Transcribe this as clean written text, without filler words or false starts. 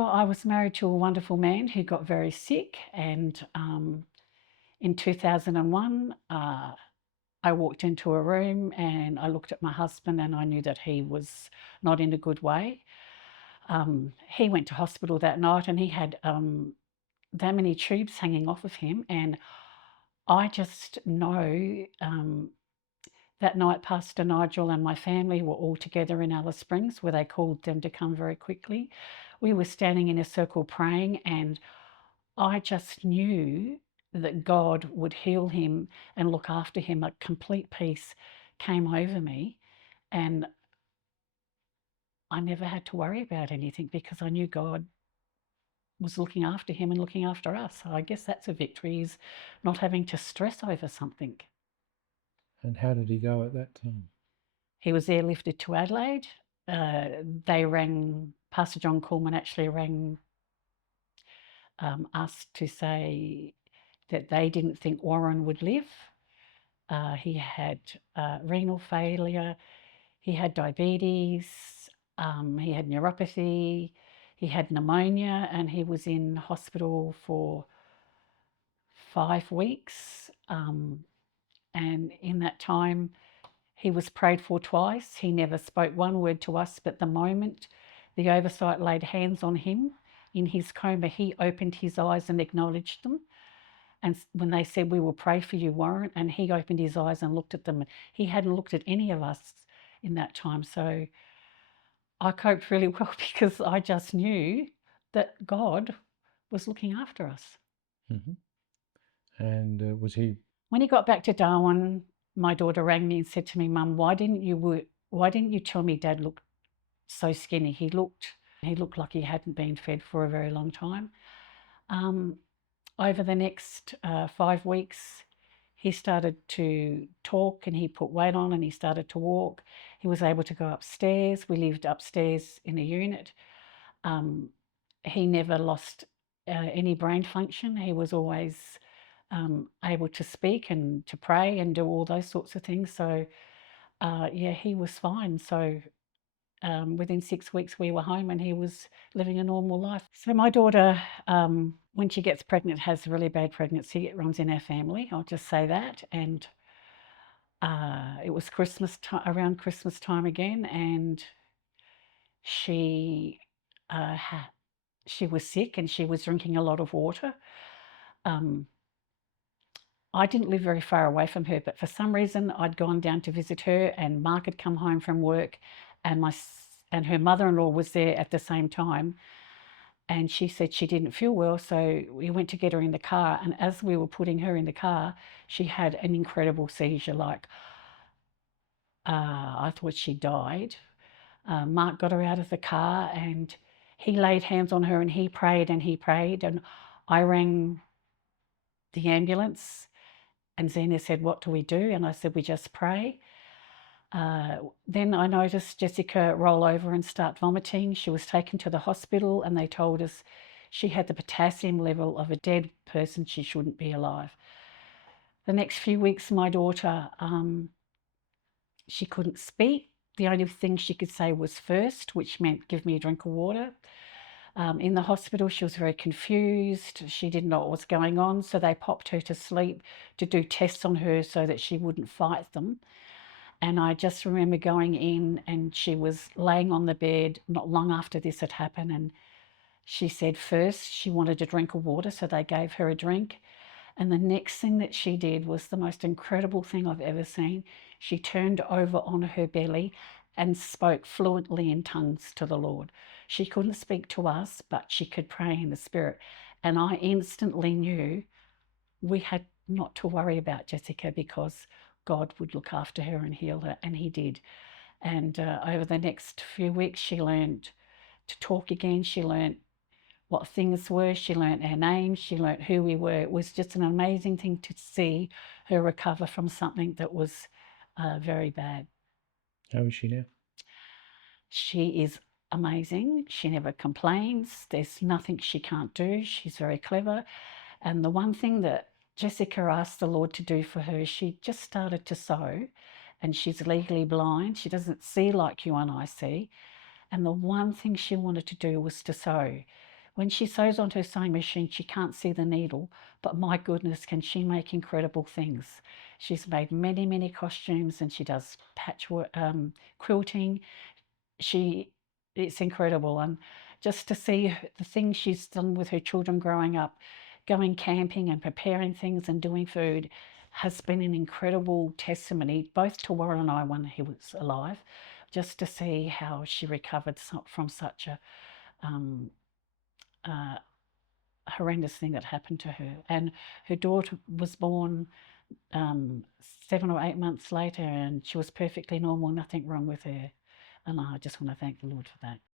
Well, I was married to a wonderful man who got very sick, and in 2001, I walked into a room and I looked at my husband and I knew that he was not in a good way. He went to hospital that night and he had that many tubes hanging off of him, and I just know that night Pastor Nigel and my family were all together in Alice Springs, where they called them to come very quickly. We were standing in a circle praying, and I just knew that God would heal him and look after him. A complete peace came over me, and I never had to worry about anything because I knew God was looking after him and looking after us. So I guess that's a victory, is not having to stress over something. And how did he go at that time? He was airlifted to Adelaide. They rang, Pastor John Coleman actually rang us to say that they didn't think Warren would live. He had renal failure, he had diabetes, he had neuropathy, he had pneumonia, and he was in hospital for 5 weeks. And in that time, he was prayed for twice. He never spoke one word to us, but the moment the oversight laid hands on him in his coma, he opened his eyes and acknowledged them. And when they said, "We will pray for you, Warren," and he opened his eyes and looked at them, he hadn't looked at any of us in that time. So I coped really well because I just knew that God was looking after us. Hmm. And was he? When he got back to Darwin, my daughter rang me and said to me, "Mum, why didn't you tell me Dad looked so skinny? He looked like he hadn't been fed for a very long time." Um, Over the next 5 weeks, he started to talk and he put weight on and he started to walk. He was able to go upstairs. We lived upstairs in a unit. Um, he never lost any brain function. He was always able to speak and to pray and do all those sorts of things. So, yeah, he was fine. So, within 6 weeks, we were home and he was living a normal life. So, my daughter, when she gets pregnant, has a really bad pregnancy. It runs in our family. I'll just say that. And it was around Christmas time again, and she uh, she was sick and she was drinking a lot of water. Um, I didn't live very far away from her, but for some reason I'd gone down to visit her, and Mark had come home from work, and and her mother-in-law was there at the same time, and she said she didn't feel well, so we went to get her in the car, and as we were putting her in the car, she had an incredible seizure. Like, I thought she died. Mark got her out of the car and he laid hands on her and he prayed and he prayed, and I rang the ambulance, and Zena said, "What do we do?" And I said, "We just pray." Then I noticed Jessica roll over and start vomiting. She was taken to the hospital and they told us she had the potassium level of a dead person. She shouldn't be alive. The next few weeks, my daughter, she couldn't speak. The only thing she could say was first, which meant give me a drink of water. In the hospital, she was very confused. She didn't know what was going on, so they popped her to sleep to do tests on her so that she wouldn't fight them. And I just remember going in and she was laying on the bed not long after this had happened, and she said first she wanted a drink of water, so they gave her a drink. And the next thing that she did was the most incredible thing I've ever seen. She turned over on her belly and spoke fluently in tongues to the Lord. She couldn't speak to us, but she could pray in the Spirit. And I instantly knew we had not to worry about Jessica because God would look after her and heal her, and He did. And over the next few weeks, she learned to talk again. She learned what things were. She learnt our names. She learnt who we were. It was just an amazing thing to see her recover from something that was very bad. How is she now? She is amazing. She never complains. There's nothing she can't do. She's very clever. And the one thing that Jessica asked the Lord to do for her, she just started to sew, and she's legally blind. She doesn't see like you and I see. And the one thing she wanted to do was to sew. when she sews onto her sewing machine, she can't see the needle, but my goodness, can she make incredible things. She's made many, many costumes, and she does patchwork, quilting. It's incredible. And just to see the things she's done with her children growing up, going camping and preparing things and doing food, has been an incredible testimony, both to Warren and I when he was alive, just to see how she recovered from such a horrendous thing that happened to her. And her daughter was born 7 or 8 months later, and she was perfectly normal, nothing wrong with her. And I just want to thank the Lord for that.